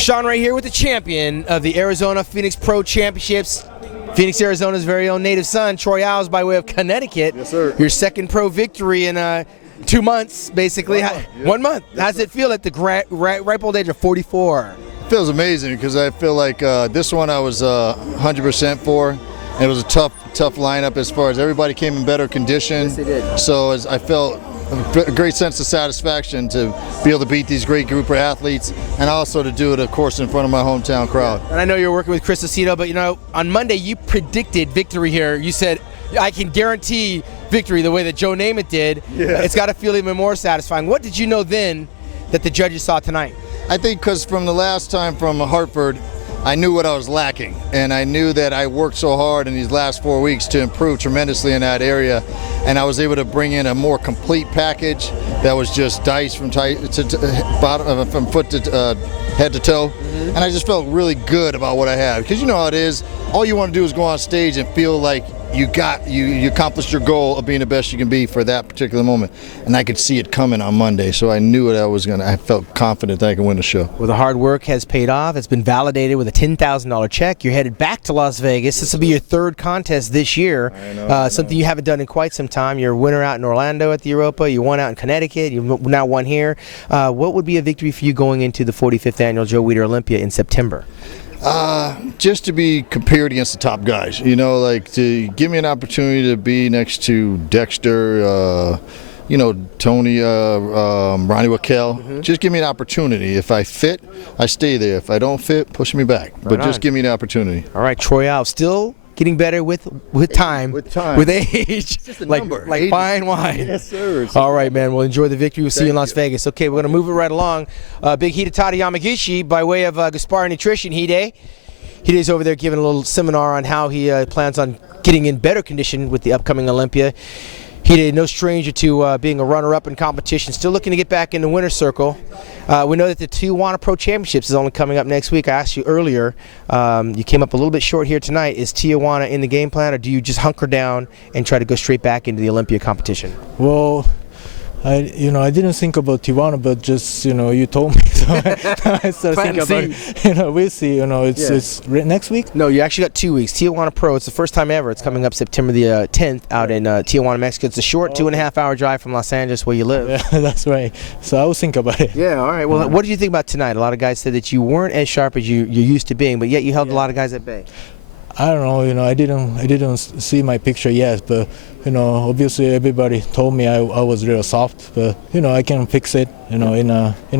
Sean right here with the champion of the Arizona Phoenix Pro Championships. Phoenix, Arizona's very own native son, Troy Alves, by way of Connecticut. Yes, sir. Your second pro victory in 2 months, basically. 1 month. How does it feel at the ripe old age of 44? It feels amazing because I feel like this one I was 100% for. It was a tough lineup as far as everybody came in better condition. Yes, they did. So I felt a great sense of satisfaction to be able to beat these great group of athletes and also to do it, of course, in front of my hometown crowd. And I know you're working with Chris Aceto, but on Monday you predicted victory here. You said, I can guarantee victory the way that Joe Namath did. Yeah. It's got to feel even more satisfying. What did you know then that the judges saw tonight? I think because from the last time from Hartford, I knew what I was lacking, and I knew that I worked so hard in these last 4 weeks to improve tremendously in that area, and I was able to bring in a more complete package that was just diced from from foot to head to toe, and I just felt really good about what I had. Because you know how it is, all you want to do is go on stage and feel like you accomplished your goal of being the best you can be for that particular moment, and I could see it coming on Monday, so I knew I felt confident that I could win the show. Well, the hard work has paid off. It's been validated with a $10,000 check. You're headed back to Las Vegas. This will be your third contest this year. I know. Something you haven't done in quite some time. You're a winner out in Orlando at the Europa. You won out in Connecticut. You've now won here. What would be a victory for you going into the 45th annual Joe Weider Olympia in September? Just to be compared against the top guys, like to give me an opportunity to be next to Dexter, Tony, Ronnie Wakel. Just give me an opportunity. If I fit, I stay there. If I don't fit, push me back. But just give me the opportunity. All right, Troy Alves, still getting better with time, with age. It's just a like number. like Age. fine wine. Yes, sir. All right, man. Well, enjoy the victory. We'll see you in Las you. Vegas. Okay, we're going to move it right along. Big Hidetaka Yamagishi by way of Gaspar Nutrition. Hide's over there giving a little seminar on how he plans on getting in better condition with the upcoming Olympia. Hide, no stranger to being a runner-up in competition, still looking to get back in the winner's circle. We know that the Tijuana Pro Championships is only coming up next week. I asked you earlier, you came up a little bit short here tonight. Is Tijuana in the game plan, or do you just hunker down and try to go straight back into the Olympia competition? Well, I didn't think about Tijuana, but just you told me, so I started thinking about it. We'll see. It's next week. No, you actually got 2 weeks. Tijuana Pro. It's the first time ever. It's coming up September the 10th out in Tijuana, Mexico. It's a short 2.5-hour drive from Los Angeles, where you live. Yeah, that's right. So I will think about it. Yeah. All right. Well, what did you think about tonight? A lot of guys said that you weren't as sharp as you're used to being, but yet you held a lot of guys at bay. I don't know. I didn't see my picture yet, but obviously everybody told me I was real soft, but I can fix it. In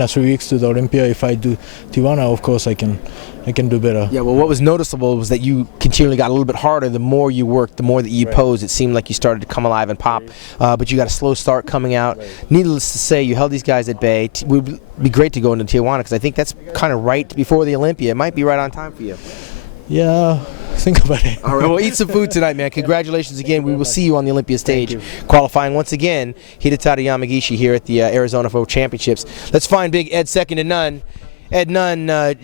3 weeks to the Olympia, if I do Tijuana, of course I can do better. Yeah. Well, what was noticeable was that you continually got a little bit harder. The more you worked, the more that you posed. It seemed like you started to come alive and pop, but you got a slow start coming out. Needless to say, you held these guys at bay. It would be great to go into Tijuana because I think that's kind of right before the Olympia. It might be right on time for you. Yeah. Think about it. All right, well, eat some food tonight, man. Congratulations again. We will see you on the Olympia stage. Qualifying once again, Hidetaka Yamagishi here at the Arizona Pro Championships. Let's find Big Ed second to none. Ed Nunn, a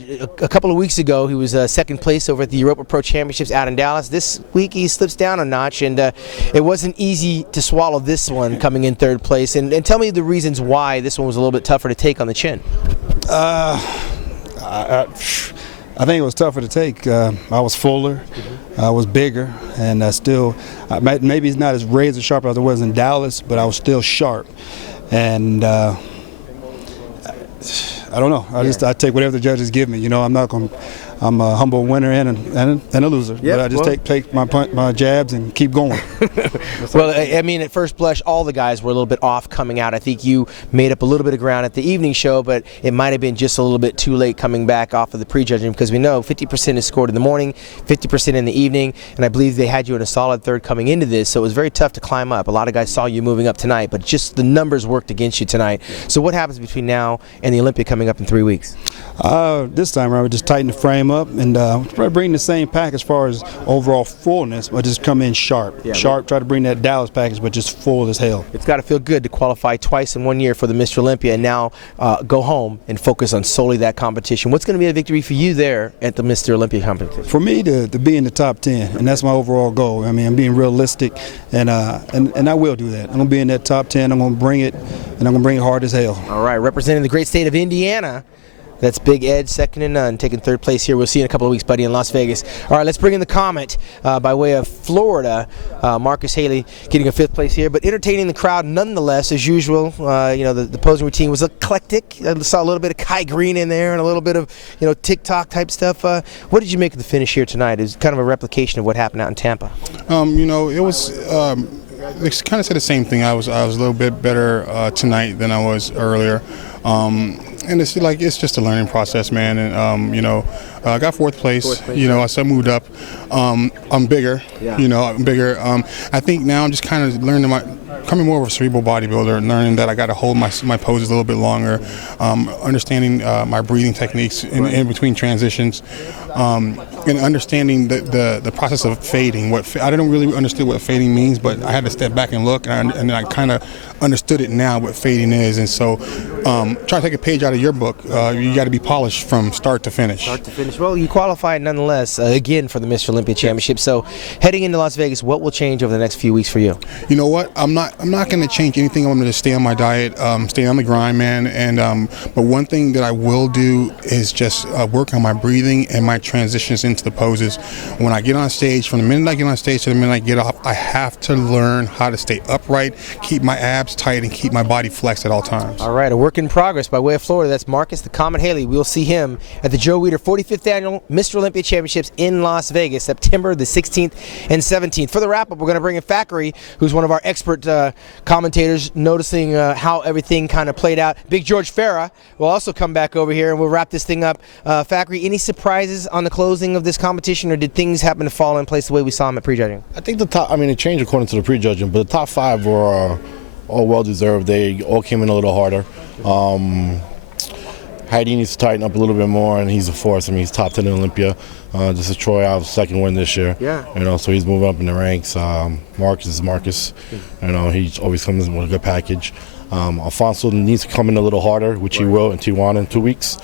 couple of weeks ago, he was second place over at the Europa Pro Championships out in Dallas. This week he slips down a notch, and it wasn't easy to swallow this one coming in third place. And tell me the reasons why this one was a little bit tougher to take on the chin. I think it was tougher to take. I was fuller, I was bigger, and maybe it's not as razor sharp as I was in Dallas, but I was still sharp. And I don't know. I take whatever the judges give me. I'm a humble winner and a loser. Yep, but I just take my jabs and keep going. Well, I mean, at first blush, all the guys were a little bit off coming out. I think you made up a little bit of ground at the evening show, but it might have been just a little bit too late coming back off of the prejudging, because we know 50% is scored in the morning, 50% in the evening, and I believe they had you in a solid third coming into this, so it was very tough to climb up. A lot of guys saw you moving up tonight, but just the numbers worked against you tonight. So what happens between now and the Olympia coming up in 3 weeks? This time I would just tighten the frame up and try to bring the same pack as far as overall fullness, but just come in sharp. Try to bring that Dallas package, but just full as hell. It's got to feel good to qualify twice in 1 year for the Mr. Olympia and now go home and focus on solely that competition. What's going to be a victory for you there at the Mr. Olympia competition? For me to be in the top 10, and that's my overall goal. I mean, I'm being realistic, and I will do that. I'm going to be in that top 10. I'm going to bring it, and I'm going to bring it hard as hell. All right, representing the great state of Indiana, That's Big Ed, second to none, taking third place here. We'll see you in a couple of weeks, buddy, in Las Vegas. All right, let's bring in the Comet by way of Florida. Marcus Haley getting a fifth place here, but entertaining the crowd nonetheless, as usual. The posing routine was eclectic. I saw a little bit of Kai Green in there and a little bit of, TikTok type stuff. What did you make of the finish here tonight? It was kind of a replication of what happened out in Tampa. It was. They kind of said the same thing. I was a little bit better tonight than I was earlier. And it's just a learning process, man. And I got fourth place. I moved up. I'm bigger. Yeah. I'm bigger. I think now I'm just kind of learning becoming more of a cerebral bodybuilder, and learning that I got to hold my poses a little bit longer, understanding my breathing techniques in between transitions, and understanding the process of fading. I didn't really understand what fading means, but I had to step back and look, and I kind of understood it now what fading is. And so, try to take a page out of your book. You got to be polished from start to finish. Start to finish. Well, you qualified nonetheless again for the Mr. Olympia Championship. So, heading into Las Vegas, what will change over the next few weeks for you? You know what? I'm not going to change anything. I'm going to stay on my diet, stay on the grind, man. And but one thing that I will do is just work on my breathing and my transitions into the poses. When I get on stage, from the minute I get on stage to the minute I get off, I have to learn how to stay upright, keep my abs tight, and keep my body flexed at all times. All right, a work in progress by way of Florida. That's Marcus the Comet Haley. We'll see him at the Joe Weider 45th Annual Mr. Olympia Championships in Las Vegas, September the 16th and 17th. For the wrap-up, we're going to bring in Thackeray, who's one of our expert commentators, noticing how everything kind of played out. Big George Farah will also come back over here, and we'll wrap this thing up. Thackeray, any surprises on the closing of this competition, or did things happen to fall in place the way we saw them at prejudging? I think it changed according to the prejudging, but the top five were all well-deserved. They all came in a little harder. Heidi needs to tighten up a little bit more, and he's a force. He's top 10 in Olympia. This is Troy Alves' second win this year. Yeah. So he's moving up in the ranks. Marcus is Marcus. He always comes in with a good package. Alfonso needs to come in a little harder, which he will in Tijuana in 2 weeks.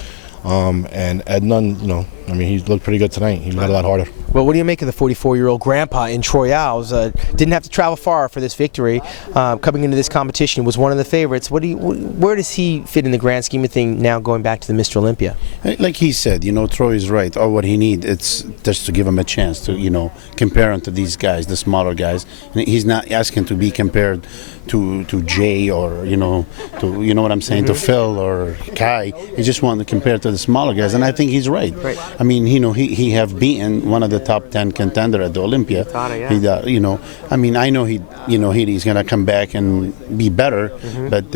And Ednan, he looked pretty good tonight. He got a lot harder. Well, what do you make of the 44-year-old grandpa in Troy Alves? Didn't have to travel far for this victory. Coming into this competition, was one of the favorites. Where does he fit in the grand scheme of things now going back to the Mr. Olympia? Like he said, Troy is right. All what he needs, it's just to give him a chance to, compare him to these guys, the smaller guys. And he's not asking to be compared to Jay or, to, what I'm saying, to Phil or Kai. He just wanted to compare to the smaller guys, and I think he's right. He have beaten one of the top 10 contender at the Olympia. I know he's going to come back and be better, but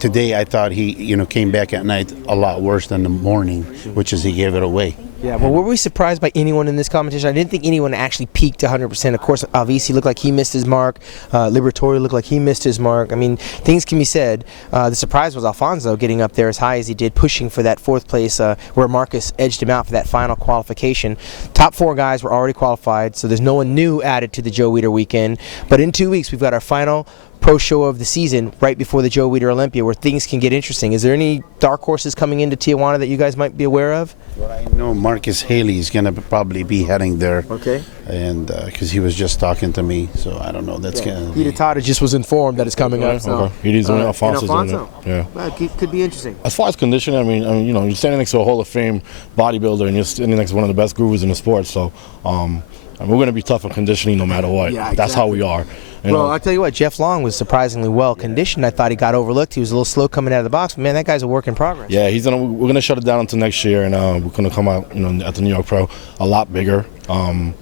today I thought he came back at night a lot worse than the morning, which is he gave it away. Yeah, well, were we surprised by anyone in this competition? I didn't think anyone actually peaked 100%. Of course, Alvisi looked like he missed his mark. Liberatore looked like he missed his mark. Things can be said. The surprise was Alfonso getting up there as high as he did, pushing for that fourth place where Marcus edged him out for that final qualification. Top four guys were already qualified, so there's no one new added to the Joe Weider weekend. But in 2 weeks, we've got our final pro show of the season right before the Joe Weider Olympia, where things can get interesting. Is there any dark horses coming into Tijuana that you guys might be aware of? Well, I know Marcus Haley is going to probably be heading there. Okay. And because he was just talking to me, so I don't know. That's going to be... Tada just was informed that it's coming up. So. Okay. He needs Alfonso's in there. Yeah. Well, could be interesting. As far as conditioning, you're standing next to a Hall of Fame bodybuilder, and you're standing next to one of the best gurus in the sport. So, we're going to be tough on conditioning no matter what. Yeah, exactly. That's how we are. Well, I'll tell you what, Jeff Long was surprisingly well conditioned. I thought he got overlooked. He was a little slow coming out of the box, but man, that guy's a work in progress. Yeah, we're gonna shut it down until next year, and we're gonna come out, at the New York Pro a lot bigger.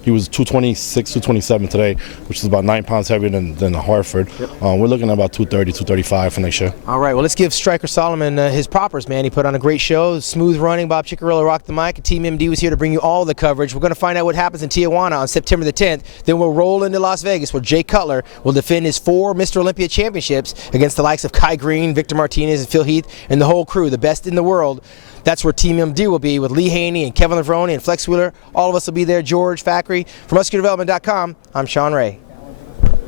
He was 226, 227 today, which is about 9 pounds heavier than the Hartford. Yep. We're looking at about 230, 235 for next year. All right, well, let's give Striker Solomon his propers, man. He put on a great show, smooth running. Bob Ciccarello rocked the mic, and Team MD was here to bring you all the coverage. We're going to find out what happens in Tijuana on September the 10th. Then we'll roll into Las Vegas, where Jay Cutler will defend his 4 Mr. Olympia championships against the likes of Kai Green, Victor Martinez, and Phil Heath, and the whole crew, the best in the world. That's where Team MD will be with Lee Haney and Kevin Levrone and Flex Wheeler. All of us will be there. George, Thackeray. From MuscularDevelopment.com, I'm Sean Ray.